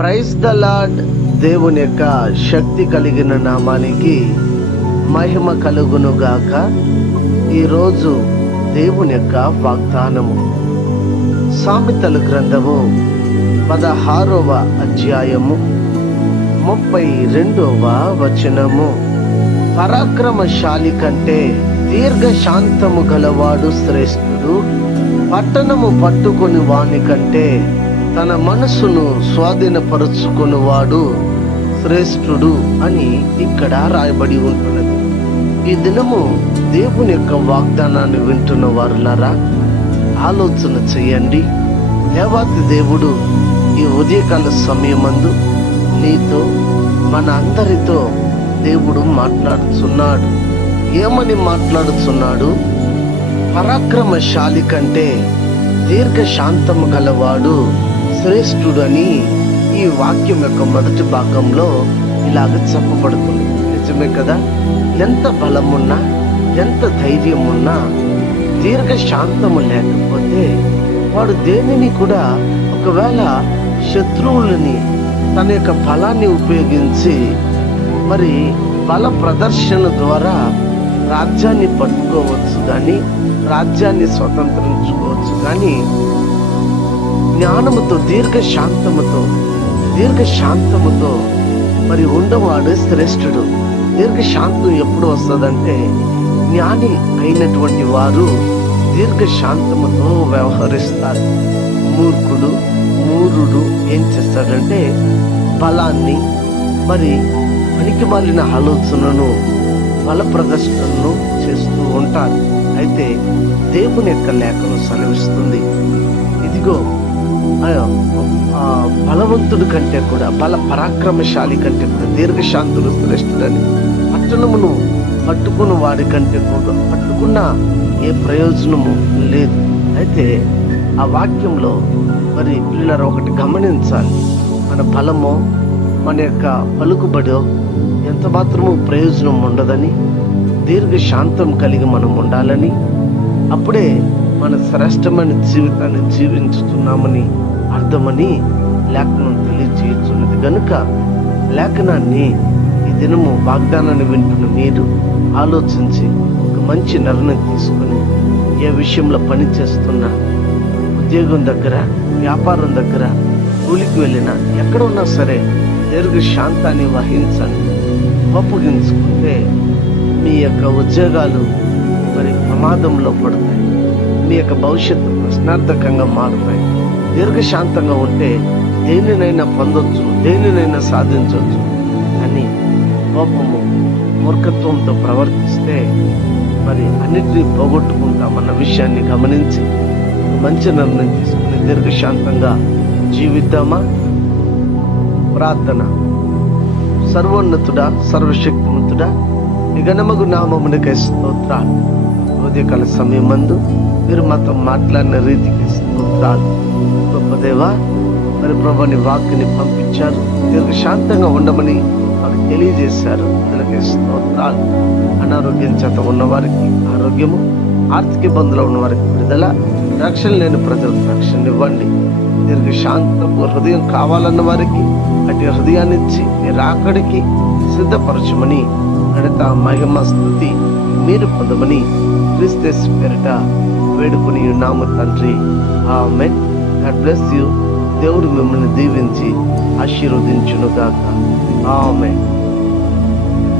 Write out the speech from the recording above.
Praise the lord. దేవుని యొక్క శక్తి కలిగిన నామానికి మహిమ కలుగును గాక. ఈరోజు దేవుని యొక్క వాగ్దానము సామెతల గ్రంథము 16వ అధ్యాయము 32వ వచనము. పరాక్రమశాలి కంటే దీర్ఘశాంతము గలవాడు శ్రేష్ఠుడు, పట్టణము పట్టుకొని వాని కంటే తన మనసును స్వాధీనపరుచుకుని వాడు శ్రేష్ఠుడు అని ఇక్కడ రాయబడి ఉంటున్నది. ఈ దినము దేవుని యొక్క వాగ్దానాన్ని వింటున్న వారులారా, ఆలోచన చేయండి. దేవాతి దేవుడు ఈ ఉదయకాల సమయమందు నీతో, మన అందరితో దేవుడు మాట్లాడుతున్నాడు. ఏమని మాట్లాడుతున్నాడు? పరాక్రమశాలి కంటే దీర్ఘశాంతము గలవాడు శ్రేష్ఠుడని ఈ వాక్యం యొక్క మొదటి భాగంలో ఇలాగ చెప్పబడుతుంది. నిజమే కదా? ఎంత బలమున్నా, ఎంత ధైర్యం ఉన్నా, దీర్ఘశాంతము లేకపోతే వాడు దేనిని కూడా, ఒకవేళ శత్రువులని తన యొక్క బలాన్ని ఉపయోగించి మరి బల ప్రదర్శన ద్వారా రాజ్యాన్ని పట్టుకోవచ్చు, కానీ రాజ్యాన్ని స్వతంత్రించుకోవచ్చు. కానీ జ్ఞానముతో దీర్ఘశాంతముతో మరి ఉండవాడు శ్రేష్ఠుడు. దీర్ఘశాంతం ఎప్పుడు వస్తుందంటే, జ్ఞాని అయినటువంటి వారు దీర్ఘశాంతముతో వ్యవహరిస్తారు. మూరుడు ఏం చేస్తాడంటే, బలాన్ని మరి పనికి మాలిన ఆలోచనను, బల ప్రదర్శనను చేస్తూ ఉంటారు. అయితే దేవుని యొక్క లేఖనం సెలవిస్తుంది, ఇదిగో బలవంతుడి కంటే కూడా, బల పరాక్రమశాలి కంటే కూడా దీర్ఘశాంతుడు శ్రేష్ఠుడని. పట్టణమును పట్టుకున్న వాడి కంటే కూడా పట్టుకున్న ఏ ప్రయోజనము లేదు. అయితే ఆ వాక్యంలో మరి పిల్లలు ఒకటి గమనించాలి. మన బలమో, మన యొక్క పలుకుబడో ఎంత మాత్రము ప్రయోజనం ఉండదని, దీర్ఘశాంతం కలిగి మనం ఉండాలని, అప్పుడే మన శ్రేష్టమైన జీవితాన్ని జీవించుతున్నామని అర్థమని లేఖనం తెలియజేస్తున్నది. కనుక లేఖనాన్ని ఈ దినము వాగ్దానాన్ని వింటున్న మీరు ఆలోచించి ఒక మంచి నిర్ణయం తీసుకుని, ఏ విషయంలో పని చేస్తున్నా, ఉద్యోగం దగ్గర, వ్యాపారం దగ్గర, కూలికి వెళ్ళినా, ఎక్కడ ఉన్నా సరే దీర్ఘశాంతాన్ని వహించండి. ఒప్పగించుకుంటే మీ యొక్క ఉద్యోగాలు మరి ప్రమాదంలో పడతాయి. మీ యొక్క భవిష్యత్తు ప్రశ్నార్థకంగా మారుతాయి. దీర్ఘశాంతంగా ఉంటే దేనినైనా పొందొచ్చు, దేనినైనా సాధించవచ్చు. అని కోపము, మూర్ఖత్వంతో ప్రవర్తిస్తే మరి అన్నిటినీ పోగొట్టుకుంటామన్న విషయాన్ని గమనించి మంచి నిర్ణయం తీసుకుని దీర్ఘశాంతంగా జీవిద్దామా? ప్రార్థన. సర్వోన్నతుడా, సర్వశక్తిమంతుడా, నిగనమగు నామమునికై స్తోత్రాలు. ఉదయకాల సమయమందు మీరు మాతో మాట్లాడిన రీతికి స్తోత్రాలు. గొప్ప దేవా, మరి ప్రభు నీ వాక్యని పంపించారు, దీర్ఘశాంతంగా ఉండమని మాకు తెలియజేశారు. అందుకే స్తోత్రాలు. అనారోగ్యం చేత ఉన్న వారికి ఆరోగ్యము, ఆర్థిక ఇబ్బందులు ఉన్న వారికి విడుదల, రక్షణ లేని ప్రజలకు రక్షణ ఇవ్వండి. దీర్ఘశాంతపు హృదయం కావాలన్న వారికి అటు హృదయాన్ని ఇచ్చి నీ రాకడికి సిద్ధపరచమని, గణిత మహిమ స్తుతి మీరు పొందమని క్రీస్తు పేరిట వేడుకుని ఉన్నాము తండ్రి. ఆమేన్. God bless you. దేవుడు మిమ్మల్ని దీవించి ఆశీర్వదించును గాక. ఆమేన్.